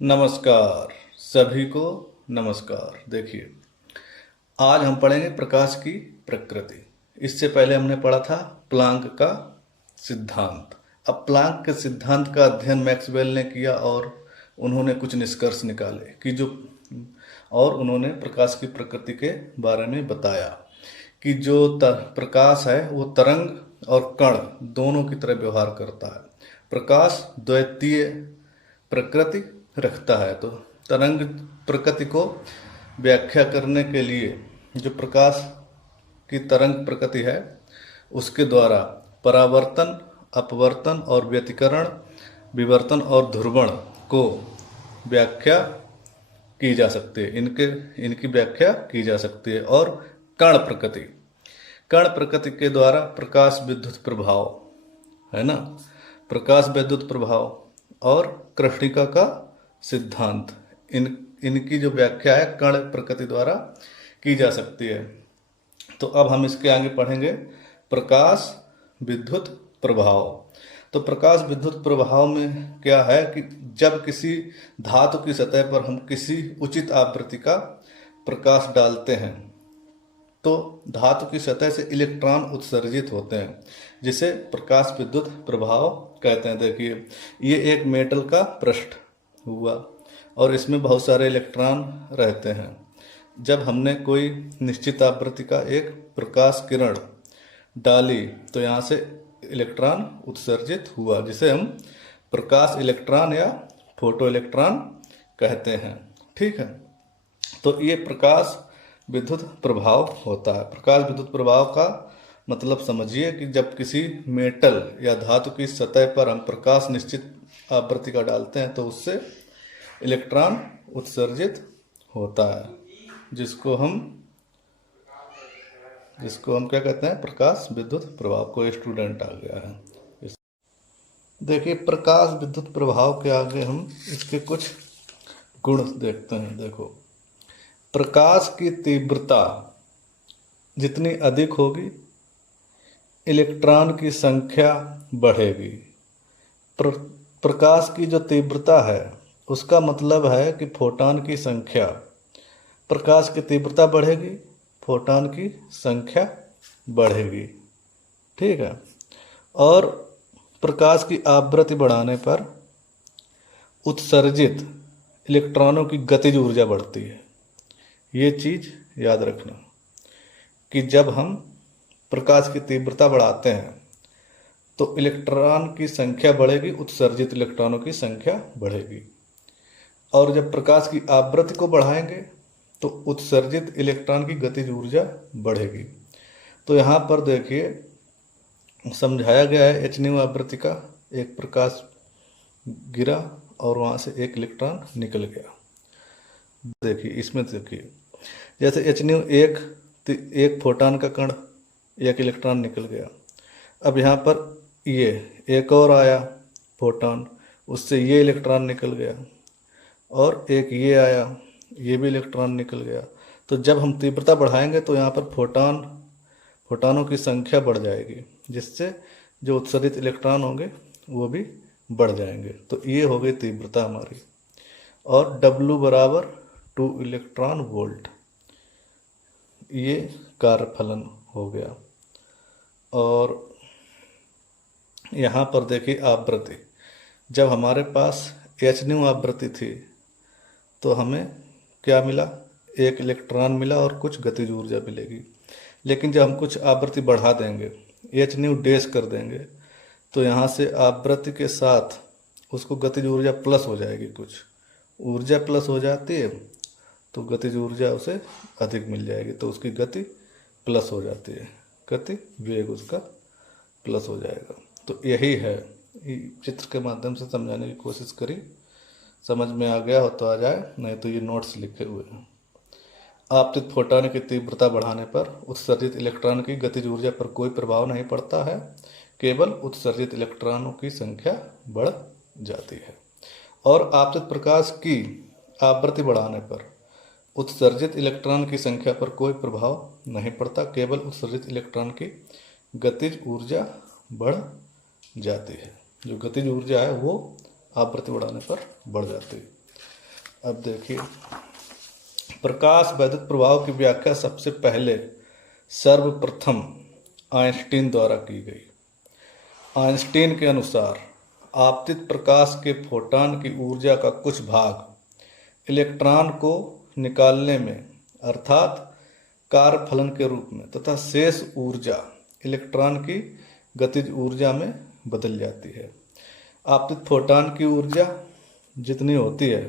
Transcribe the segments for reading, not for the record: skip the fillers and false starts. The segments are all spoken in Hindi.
नमस्कार सभी को। नमस्कार। देखिए, आज हम पढ़ेंगे प्रकाश की प्रकृति। इससे पहले हमने पढ़ा था प्लांक का सिद्धांत। अब प्लांक के सिद्धांत का अध्ययन मैक्सवेल ने किया और उन्होंने कुछ निष्कर्ष निकाले कि और उन्होंने प्रकाश की प्रकृति के बारे में बताया कि जो प्रकाश है वो तरंग और कण दोनों की तरह व्यवहार करता है। प्रकाश द्वितीय प्रकृति रखता है। तो तरंग प्रकृति को व्याख्या करने के लिए जो प्रकाश की तरंग प्रकृति है उसके द्वारा परावर्तन, अपवर्तन और व्यतिकरण, विवर्तन और ध्रुवण को व्याख्या की जा सकती है। इनकी व्याख्या की जा सकती है। और कण प्रकृति के द्वारा प्रकाश विद्युत प्रभाव, है ना, प्रकाश विद्युत प्रभाव और कृष्णिका का सिद्धांत, इनकी जो व्याख्या है कण प्रकृति द्वारा की जा सकती है। तो अब हम इसके आगे पढ़ेंगे प्रकाश विद्युत प्रभाव। तो प्रकाश विद्युत प्रभाव में क्या है कि जब किसी धातु की सतह पर हम किसी उचित आवृत्ति का प्रकाश डालते हैं तो धातु की सतह से इलेक्ट्रॉन उत्सर्जित होते हैं, जिसे प्रकाश विद्युत प्रभाव कहते हैं। देखिए, ये एक मेटल का पृष्ठ हुआ और इसमें बहुत सारे इलेक्ट्रॉन रहते हैं। जब हमने कोई निश्चित आवृत्ति का एक प्रकाश किरण डाली तो यहाँ से इलेक्ट्रॉन उत्सर्जित हुआ, जिसे हम प्रकाश इलेक्ट्रॉन या फोटो इलेक्ट्रॉन कहते हैं। ठीक है, तो ये प्रकाश विद्युत प्रभाव होता है। प्रकाश विद्युत प्रभाव का मतलब समझिए कि जब किसी मेटल या धातु की सतह पर हम प्रकाश निश्चित आवृत्ति का डालते हैं तो उससे इलेक्ट्रॉन उत्सर्जित होता है, जिसको हम क्या कहते हैं, प्रकाश विद्युत प्रभाव। कोई स्टूडेंट आ गया है। देखिए, प्रकाश विद्युत प्रभाव के आगे हम इसके कुछ गुण देखते हैं। देखो, प्रकाश की तीव्रता जितनी अधिक होगी इलेक्ट्रॉन की संख्या बढ़ेगी। प्रकाश की जो तीव्रता है उसका मतलब है कि फोटॉन की संख्या, प्रकाश की तीव्रता बढ़ेगी, फोटॉन की संख्या बढ़ेगी। ठीक है, और प्रकाश की आवृत्ति बढ़ाने पर उत्सर्जित इलेक्ट्रॉनों की गतिज ऊर्जा बढ़ती है। ये चीज़ याद रखना कि जब हम प्रकाश की तीव्रता बढ़ाते हैं तो इलेक्ट्रॉन की संख्या बढ़ेगी, उत्सर्जित इलेक्ट्रॉनों की संख्या बढ़ेगी। और जब प्रकाश की आवृत्ति को बढ़ाएंगे तो उत्सर्जित इलेक्ट्रॉन की गतिज ऊर्जा बढ़ेगी। तो यहाँ पर देखिए समझाया गया है एच आवृत्ति का एक प्रकाश गिरा और वहाँ से एक इलेक्ट्रॉन निकल गया। देखिए, इसमें देखिए जैसे एच एक फोटॉन का कण, एक इलेक्ट्रॉन निकल गया। अब यहाँ पर ये एक और आया फोटॉन, उससे ये इलेक्ट्रॉन निकल गया और एक ये आया, ये भी इलेक्ट्रॉन निकल गया। तो जब हम तीव्रता बढ़ाएंगे तो यहाँ पर फोटॉनों की संख्या बढ़ जाएगी, जिससे जो उत्सर्जित इलेक्ट्रॉन होंगे वो भी बढ़ जाएंगे। तो ये हो गई तीव्रता हमारी। और W बराबर 2 इलेक्ट्रॉन वोल्ट, ये कार्यफलन हो गया। और यहाँ पर देखिए आवृत्ति, जब हमारे पास एच आवृत्ति थी तो हमें क्या मिला, एक इलेक्ट्रॉन मिला और कुछ गतिज ऊर्जा मिलेगी। लेकिन जब हम कुछ आवृत्ति बढ़ा देंगे, एच डैश कर देंगे, तो यहाँ से आवृत्ति के साथ उसको गतिज ऊर्जा प्लस हो जाएगी। कुछ ऊर्जा प्लस हो जाती है तो गतिज ऊर्जा उसे अधिक मिल जाएगी, तो उसकी गति प्लस हो जाती है, गति वेग उसका प्लस हो जाएगा। तो यही है, चित्र के माध्यम से समझाने की कोशिश करी। समझ में आ गया हो तो आ जाए, नहीं तो ये नोट्स लिखे हुए हैं। आपतित फोटॉन की तीव्रता बढ़ाने पर उत्सर्जित इलेक्ट्रॉन की गतिज ऊर्जा पर कोई प्रभाव नहीं पड़ता है, केवल उत्सर्जित इलेक्ट्रॉनों की संख्या बढ़ जाती है। और आपतित प्रकाश की आवृत्ति बढ़ाने पर उत्सर्जित इलेक्ट्रॉन की संख्या पर कोई प्रभाव नहीं पड़ता, केवल उत्सर्जित इलेक्ट्रॉन की गतिज ऊर्जा बढ़ जाती है। जो गतिज ऊर्जा है वो आवृत्ति बढ़ाने पर बढ़ जाती है। अब देखिए, प्रकाश वैद्युत प्रभाव की व्याख्या सबसे पहले सर्वप्रथम आइंस्टीन द्वारा की गई। आइंस्टीन के अनुसार आपतित प्रकाश के फोटॉन की ऊर्जा का कुछ भाग इलेक्ट्रॉन को निकालने में अर्थात कार्यफलन के रूप में तथा शेष ऊर्जा इलेक्ट्रॉन की गतिज ऊर्जा में बदल जाती है। आपतित फोटॉन की ऊर्जा जितनी होती है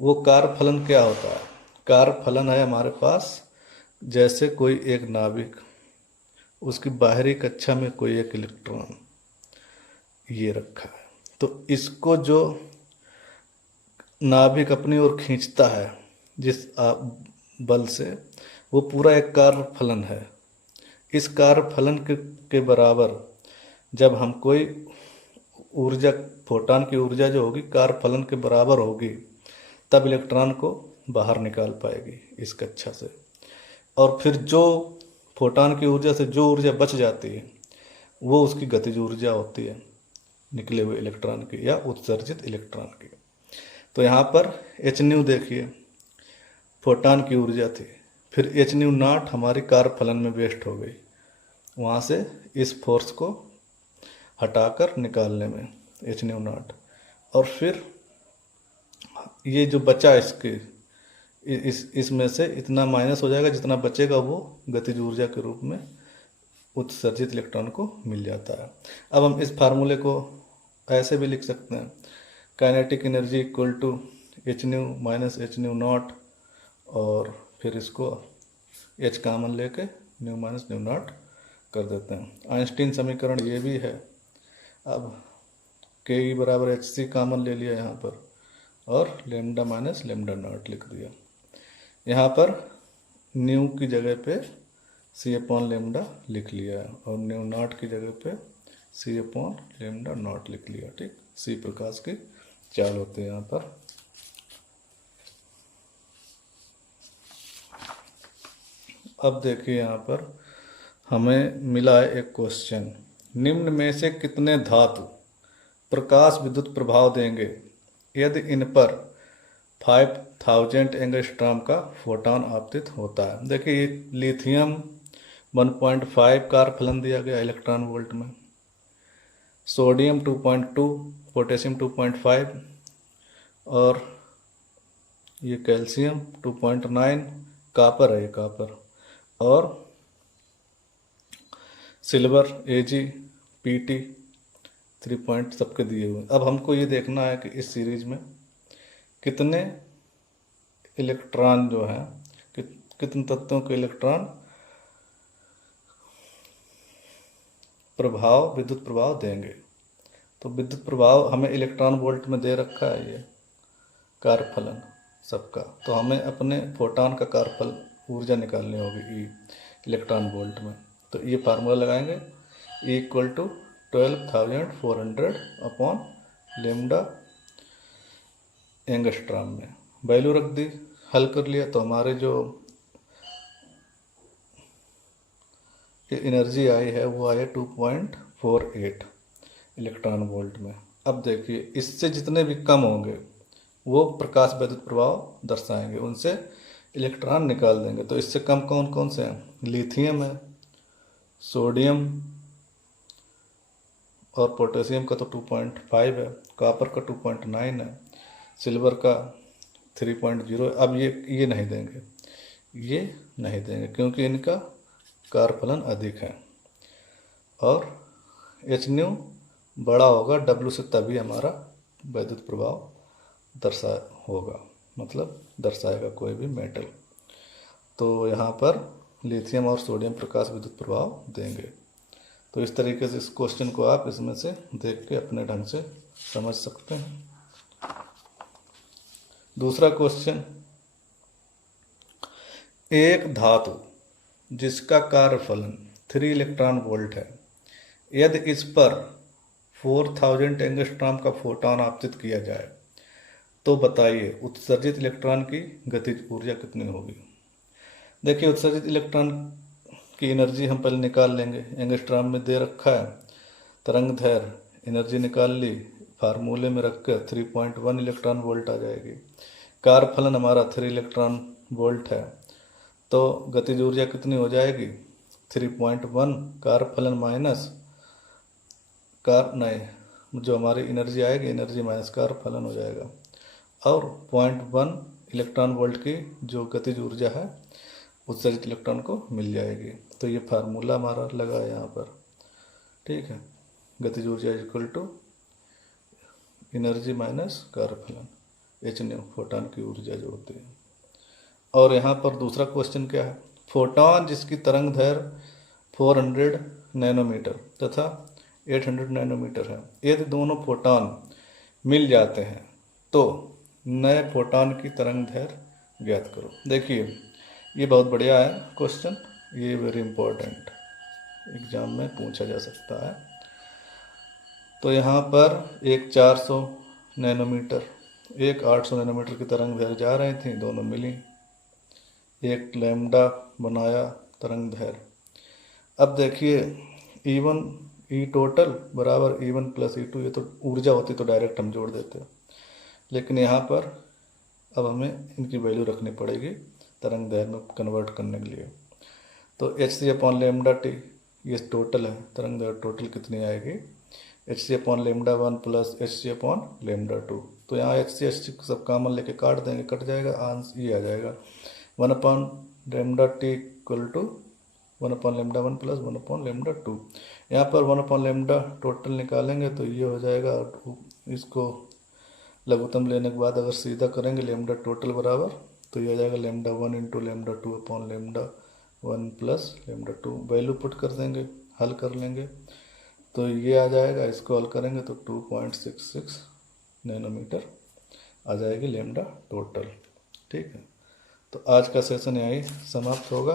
वो कार्यफलन क्या होता है? कार्यफलन है हमारे पास जैसे कोई एक नाभिक, उसकी बाहरी कक्षा में कोई एक इलेक्ट्रॉन ये रखा है, तो इसको जो नाभिक अपनी ओर खींचता है जिस बल से, वो पूरा एक कार्यफलन है। इस कार्यफलन के बराबर जब हम कोई ऊर्जा, फोटॉन की ऊर्जा जो होगी कार्यफलन के बराबर होगी, तब इलेक्ट्रॉन को बाहर निकाल पाएगी इस कक्षा से। और फिर जो फोटॉन की ऊर्जा से जो ऊर्जा बच जाती है वो उसकी गतिज ऊर्जा होती है निकले हुए इलेक्ट्रॉन की या उत्सर्जित इलेक्ट्रॉन की। तो यहाँ पर एच न्यू देखिए, फोटॉन की ऊर्जा थी, फिर एच न्यू नॉट हमारी कार्यफलन में वेस्ट हो गई, वहाँ से इस फोर्स को हटाकर निकालने में एच न्यू नॉट, और फिर ये जो बचा इसके इसमें से इतना माइनस हो जाएगा, जितना बचेगा वो गतिज ऊर्जा के रूप में उत्सर्जित इलेक्ट्रॉन को मिल जाता है। अब हम इस फार्मूले को ऐसे भी लिख सकते हैं, kinetic energy equal to h nu minus h nu naught, और फिर इसको एच कामन लेके न्यू माइनस न्यू नॉट कर देते हैं। आइंस्टीन समीकरण ये भी है। अब के ई बराबर एच सी कामन ले लिया यहाँ पर, और लेमडा माइनस लेमडा नॉट लिख दिया। यहाँ पर न्यू की जगह पे सी अपॉन लेमडा लिख लिया है, और न्यू नॉट की जगह पे सी अपॉन लेमडा नॉट लिख लिया। ठीक, सी प्रकाश की चाल होते हैं यहाँ पर। अब देखिए यहाँ पर हमें मिला है एक क्वेश्चन, निम्न में से कितने धातु प्रकाश विद्युत प्रभाव देंगे यदि इन पर 5000 एंगस्ट्रॉम का फोटॉन आपतित होता है। देखिए लिथियम 1.5 कार्यफलन दिया गया इलेक्ट्रॉन वोल्ट में, सोडियम 2.2, पोटेशियम 2.5, और ये कैल्शियम 2.9, कापर है ये कापर, और सिल्वर एजी पीटी 3 पॉइंट सबके दिए हुए। अब हमको ये देखना है कि इस सीरीज में कितने इलेक्ट्रॉन जो हैं, कितने तत्वों के इलेक्ट्रॉन प्रभाव विद्युत प्रभाव देंगे। तो विद्युत प्रभाव हमें इलेक्ट्रॉन वोल्ट में दे रखा है ये कार्यफलन सबका, तो हमें अपने फोटॉन का कार्यफल ऊर्जा निकालनी होगी ई इलेक्ट्रॉन वोल्ट में। तो ये फार्मूला लगाएंगे, E equal to 12,400 upon lambda angstrom में वैल्यू रख दी, हल कर लिया, तो हमारे जो एनर्जी आई है वो आई है 2.48 इलेक्ट्रॉन वोल्ट में। अब देखिए इससे जितने भी कम होंगे वो प्रकाश वैद्युत प्रभाव दर्शाएंगे, उनसे इलेक्ट्रॉन निकाल देंगे। तो इससे कम कौन कौन से हैं? लिथियम है, सोडियम और पोटेशियम का तो 2.5 है, कॉपर का 2.9 है, सिल्वर का 3.0 है। अब ये नहीं देंगे, ये नहीं देंगे क्योंकि इनका कार्यफलन अधिक है, और एच न्यू बड़ा होगा डब्ल्यू से, तभी हमारा वैद्युत प्रभाव होगा, मतलब दर्शाएगा कोई भी मेटल। तो यहाँ पर लिथियम और सोडियम प्रकाश विद्युत प्रभाव देंगे। तो इस तरीके से इस क्वेश्चन को आप इसमें से देख के अपने ढंग से समझ सकते हैं। दूसरा क्वेश्चन, एक धातु जिसका कार्यफलन 3 इलेक्ट्रॉन वोल्ट है, यदि इस पर 4000 एंगस्ट्रॉम का फोटॉन आपतित किया जाए तो बताइए उत्सर्जित इलेक्ट्रॉन की गतिज ऊर्जा कितनी होगी। देखिए उत्सर्जित इलेक्ट्रॉन की एनर्जी हम पहले निकाल लेंगे, एंगस्ट्रॉम में दे रखा है, तरंग दैर्घ्य एनर्जी निकाल ली, फार्मूले में रख कर 3.1 इलेक्ट्रॉन वोल्ट आ जाएगी। कार्य फलन हमारा 3 इलेक्ट्रॉन वोल्ट है, तो गतिज ऊर्जा कितनी हो जाएगी 3.1 कार्य फलन माइनस जो हमारी एनर्जी आएगी, एनर्जी माइनस कार्य फलन हो जाएगा, और 0.1 इलेक्ट्रॉन वोल्ट की जो गतिज ऊर्जा है उत्सर्जित इलेक्ट्रॉन को मिल जाएगी। तो ये फार्मूला हमारा लगा है यहाँ पर, ठीक है। गतिज ऊर्जा इक्वल टू एनर्जी माइनस कार्य फलन, एच न्यू फोटॉन की ऊर्जा जो होती है। और यहाँ पर दूसरा क्वेश्चन क्या है, फोटॉन जिसकी तरंग दैर्घ्य 400 नैनोमीटर तथा 800 नैनोमीटर है, यदि दोनों फोटॉन मिल जाते हैं तो नए फोटॉन की तरंग दैर्घ्य ज्ञात करो। देखिए ये बहुत बढ़िया है क्वेश्चन, ये वेरी इंपॉर्टेंट एग्जाम में पूछा जा सकता है। तो यहाँ पर एक 400 नैनोमीटर, एक 800 नैनोमीटर की तरंग दैर्घ्य जा रही थी, दोनों मिली, एक लैम्डा बनाया तरंग दैर्घ्य। अब देखिए E1 E टोटल बराबर E1 प्लस E2, ये तो ऊर्जा होती तो डायरेक्ट हम जोड़ देते, लेकिन यहाँ पर अब हमें इनकी वैल्यू रखनी पड़ेगी तरंग दैर्घ्य में कन्वर्ट करने के लिए। तो hc/λt ये टोटल है, तरंग दैर्घ्य टोटल कितनी आएगी hc/λ1 प्लस hc/λ2। तो यहाँ hc सब कॉमन लेके काट देंगे, कट जाएगा, आंसर ये आ जाएगा 1/λt इक्वल टू 1/λ1 प्लस 1/λ2। यहाँ पर 1/λ टोटल निकालेंगे तो ये हो जाएगा, इसको लघुत्तम लेने के बाद अगर सीधा करेंगे लैम्डा टोटल बराबर, तो ये हो जाएगा λ1 इंटू λ2/λ1 प्लस λ2। वैल्यू पुट कर देंगे, हल कर लेंगे तो ये आ जाएगा, इसको हल करेंगे तो 2.66 नैनोमीटर आ जाएगी लैम्डा टोटल, ठीक है। तो आज का सेशन यहीं समाप्त होगा।